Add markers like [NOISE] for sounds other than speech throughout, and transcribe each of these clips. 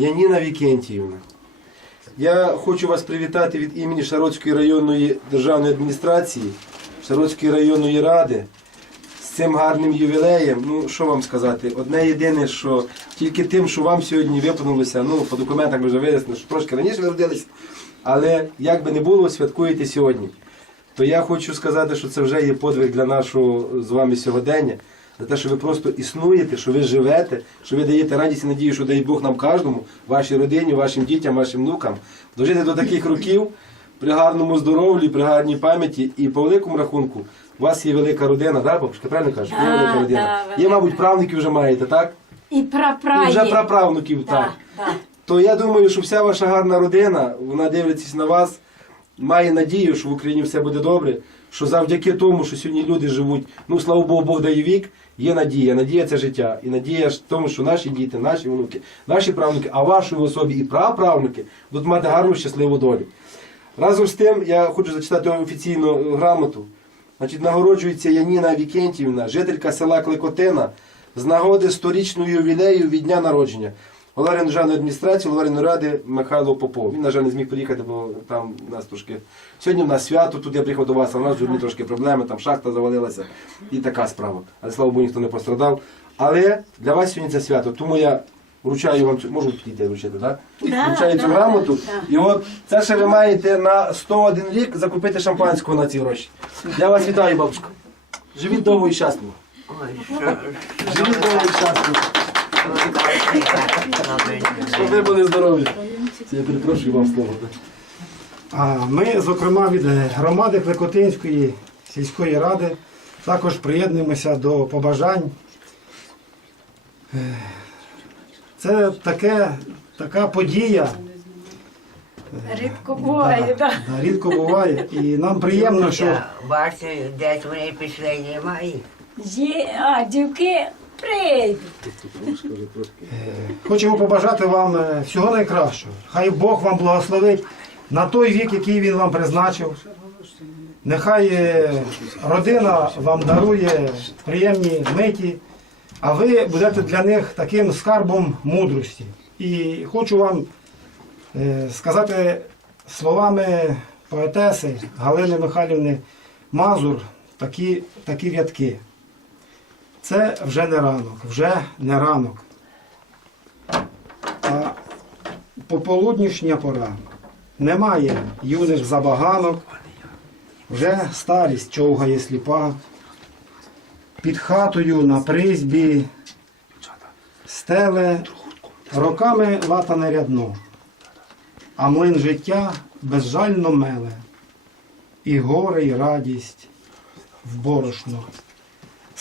Яніна Вікентіївна, я хочу вас привітати від імені Шароцької районної державної адміністрації, Шароцької районної ради з цим гарним ювілеєм. Ну, що вам сказати? Одне єдине, що тільки тим, що вам сьогодні виповнилося, ну, по документах вже вияснили, що трошки раніше ви родились, але як би не було, святкуєте сьогодні. То я хочу сказати, що це вже є подвиг для нашого з вами сьогодення. За те, що ви просто існуєте, що ви живете, що ви даєте радість і надію, що дай Бог нам кожному, вашій родині, вашим дітям, вашим внукам, дожити до таких років при гарному здоров'ї, при гарній пам'яті і по великому рахунку. У вас є велика родина, так, бабушка, правильно кажеш? Є велика родина. Є, мабуть, правнуків вже маєте, так? І І прапраї. вже праправнуків, так. да. То я думаю, що вся ваша гарна родина, вона дивиться на вас, має надію, що в Україні все буде добре. Що завдяки тому, що сьогодні люди живуть, ну слава Богу, Бог дає вік, є надія. Надія це життя. І надія в тому, що наші діти, наші внуки, наші правнуки, а ваші особі і праправнуки будуть мати гарну щасливу долю. Разом з тим, я хочу зачитати офіційну грамоту. Значить, нагороджується Яніна Вікентівна, жителька села Кликотина, з нагоди сторічного ювілею від дня народження. Голова державної адміністрації, голова районної ради Михайло Попов. Він, на жаль, не зміг приїхати, бо там у нас трошки. Сьогодні в нас свято, тут я приїхав до вас, а в нас вже трошки проблеми, там шахта завалилася і така справа. Але слава Богу, ніхто не пострадав. Але для вас сьогодні це свято, тому я вручаю вам цю, можу підійти вручити, так? Да, вручаю цю да, грамоту. да. І от це ще ви маєте на 101 рік закупити шампанського на ці гроші. Я вас вітаю, бабушка. Живіть довго і щасливо. Живіть довго і щасливо. Щоб ви були здорові. Я перепрошую вам слово. ми, зокрема, від громади Кликотинської сільської ради також приєднуємося до побажань. Е, Це таке, така подія. Рідко буває, да, да. да, рідко буває. І нам приємно, що Бачите, десь вони пішли, немає. Є, а дівки прийдуть. хочемо побажати вам е, всього найкращого. Хай Бог вам благословить на той вік, який Він вам призначив. Нехай е, родина вам дарує приємні миті, а ви будете для них таким скарбом мудрості. І хочу вам е, сказати словами поетеси Галини Михайлівни Мазур такі, такі рядки. Це вже не ранок, вже не ранок. А пополуднішня пора. Немає юних забаганок, вже старість човгає сліпа. Під хатою на призбі стеле роками латане рядно, а млин життя безжально меле, і горе, і радість в борошно.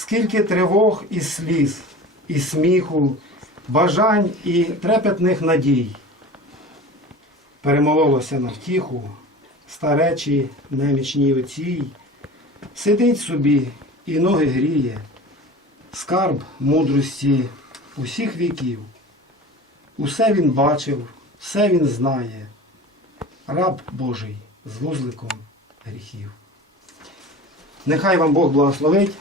Скільки тривог і сліз, і сміху, бажань і трепетних надій. Перемололося на втіху, старечі немічні оцій, сидить собі і ноги гріє, скарб мудрості усіх віків. Усе він бачив, все він знає, раб Божий з вузликом гріхів. Нехай вам Бог благословить.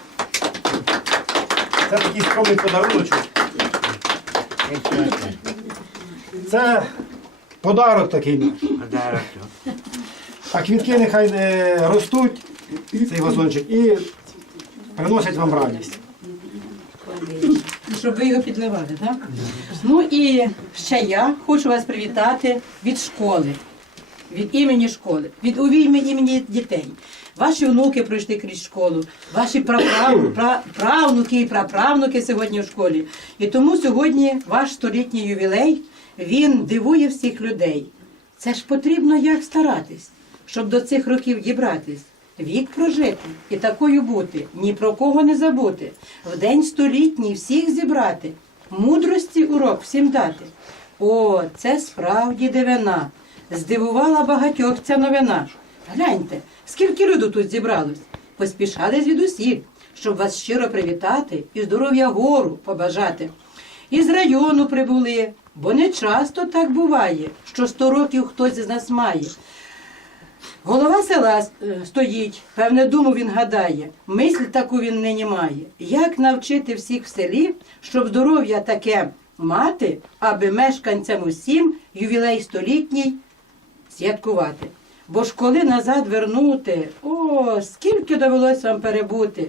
Це такий скромний подаруночок. Це подарок такий наш. Подарок. А квітки нехай е, ростуть, цей вазончик, і приносять вам радість. Щоб ви його підливали, так? Ну і ще я хочу вас привітати від школи, від імені школи, від увійми імені дітей. Ваші внуки пройшли крізь школу, ваші праправ- [CLEARS THROAT] пра- правнуки і праправнуки сьогодні в школі. І тому сьогодні ваш столітній ювілей він дивує всіх людей. Це ж потрібно як старатись, щоб до цих років дібратись. Вік прожити і такою бути, ні про кого не забути. В день столітній всіх зібрати, мудрості урок всім дати. О, це справді дивина. Здивувала багатьох ця новина. Гляньте, скільки люду тут зібралось. Поспішали звідусіль, щоб вас щиро привітати і здоров'я гору побажати. Із району прибули, бо не часто так буває, що сто років хтось із нас має. Голова села е, стоїть, певне, думу він гадає. Мисль таку він нині має. Як навчити всіх в селі, щоб здоров'я таке мати, аби мешканцям усім ювілей столітній святкувати. Бо ж коли назад вернути, о, скільки довелось вам перебути.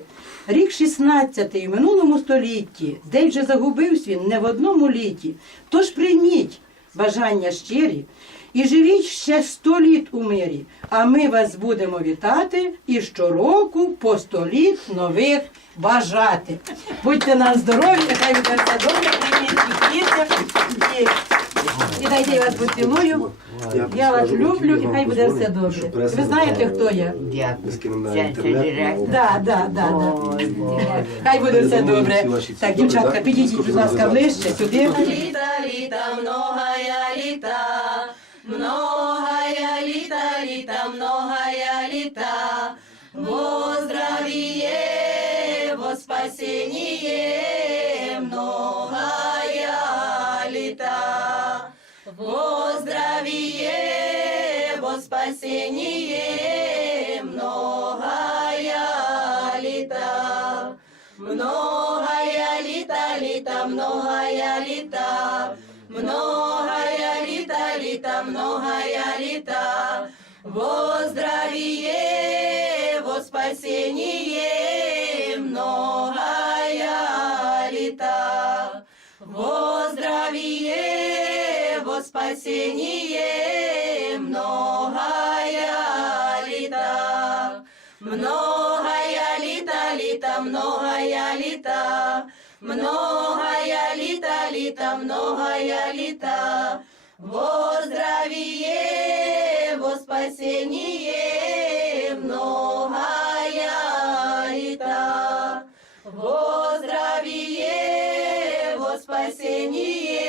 Рік 16 в минулому столітті, де вже загубився він не в одному літі. Тож прийміть бажання щирі і живіть ще сто літ у мирі. А ми вас будемо вітати і щороку по сто літ нових бажати. Будьте на здоров'я, хай буде все добре, і п'ється, і, дайте я вас поцілую. Я вас люблю і хай буде все добре. Ви знаєте, хто я? Да, да, да, да. Хай буде все добре. Так, дівчатка, підійдіть, будь ласка, ближче сюди. Літа, літа, многая літа, многая літа, літа, многая здравіє, во спасеніє, многая літа. Многая літа, літа, многая літа, многая літа, літа, многая літа, во здравіє, во спасеніє, многая літа, во здравіє, во спасеніє, многая літа. Многая літа, літа, многая літа, многая літа, літа, многая літа, во здравіє, во спасеніє, многая літа, во здравіє, во спасеніє,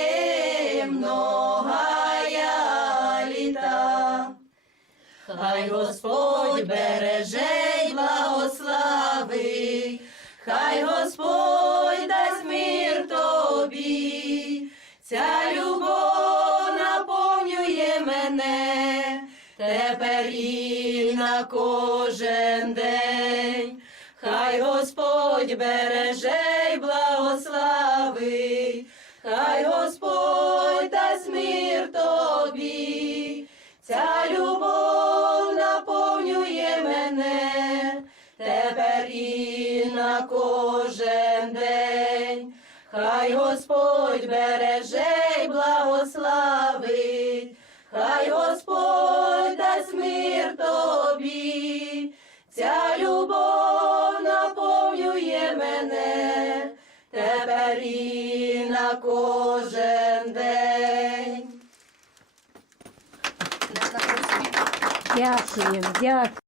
Хай Господь береже й благословить, хай Господь дасть мир тобі, ця любов наповнює мене тепер і на кожен день. Хай Господь береже й благословить, хай Господь дасть мир тобі. Тобі. Ця любов наповнює мене тепер і на кожен день. Дякую, дякуємо.